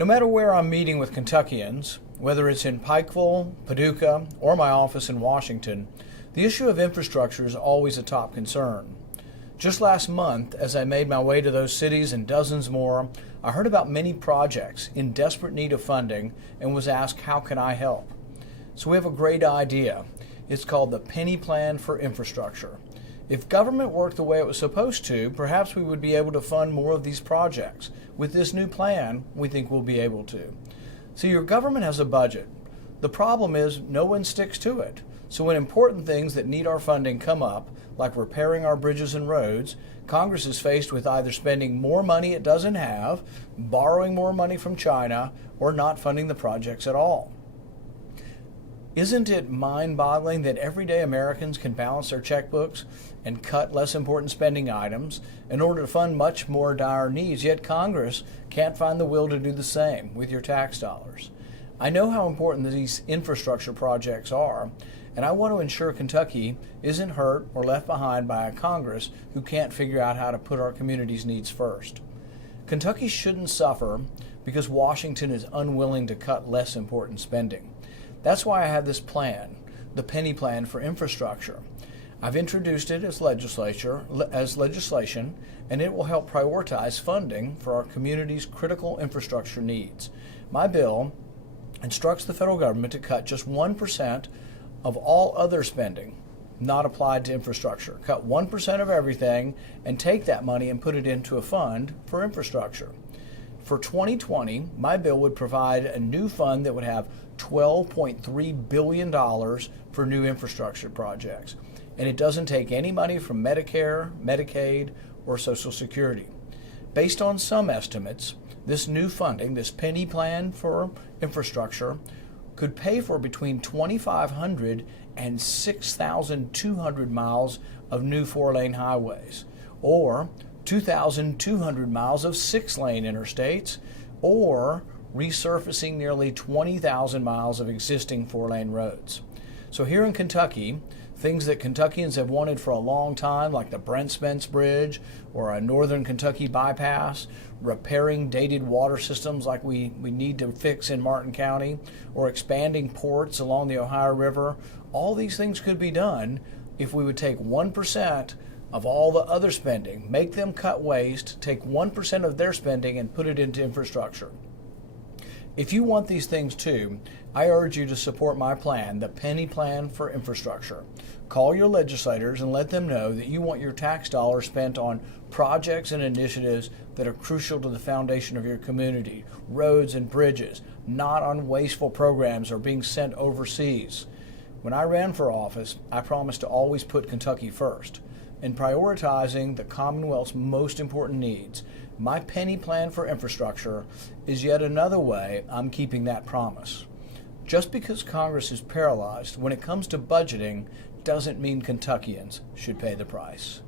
No matter where I'm meeting with Kentuckians, whether it's in Pikeville, Paducah, or my office in Washington, the issue of infrastructure is always a top concern. Just last month, as I made my way to those cities and dozens more, I heard about many projects in desperate need of funding and was asked, how can I help? So we have a great idea. It's called the Penny Plan for Infrastructure. If government worked the way it was supposed to, perhaps we would be able to fund more of these projects. With this new plan, we think we'll be able to. So your government has a budget. The problem is no one sticks to it. So when important things that need our funding come up, like repairing our bridges and roads, Congress is faced with either spending more money it doesn't have, borrowing more money from China, or not funding the projects at all. Isn't it mind-boggling that everyday Americans can balance their checkbooks and cut less important spending items in order to fund much more dire needs, yet Congress can't find the will to do the same with your tax dollars? I know how important these infrastructure projects are, and I want to ensure Kentucky isn't hurt or left behind by a Congress who can't figure out how to put our community's needs first. Kentucky shouldn't suffer because Washington is unwilling to cut less important spending. That's why I have this plan, the Penny Plan for Infrastructure. I've introduced it as legislation, and it will help prioritize funding for our community's critical infrastructure needs. My bill instructs the federal government to cut just 1% of all other spending not applied to infrastructure. Cut 1% of everything and take that money and put it into a fund for infrastructure. For 2020, my bill would provide a new fund that would have $12.3 billion for new infrastructure projects. And it doesn't take any money from Medicare, Medicaid, or Social Security. Based on some estimates, this new funding, this Penny Plan for Infrastructure, could pay for between 2,500 and 6,200 miles of new 4-lane highways, or 2,200 miles of 6-lane interstates, or resurfacing nearly 20,000 miles of existing 4-lane roads. So here in Kentucky, things that Kentuckians have wanted for a long time, like the Brent Spence Bridge or a Northern Kentucky bypass, repairing dated water systems like we need to fix in Martin County, or expanding ports along the Ohio River, all these things could be done if we would take 1% of all the other spending, make them cut waste, take 1% of their spending and put it into infrastructure. If you want these things too, I urge you to support my plan, the Penny Plan for Infrastructure. Call your legislators and let them know that you want your tax dollars spent on projects and initiatives that are crucial to the foundation of your community, roads and bridges, not on wasteful programs or being sent overseas. When I ran for office, I promised to always put Kentucky first. In prioritizing the Commonwealth's most important needs, my Penny Plan for Infrastructure is yet another way I'm keeping that promise. Just because Congress is paralyzed when it comes to budgeting doesn't mean Kentuckians should pay the price.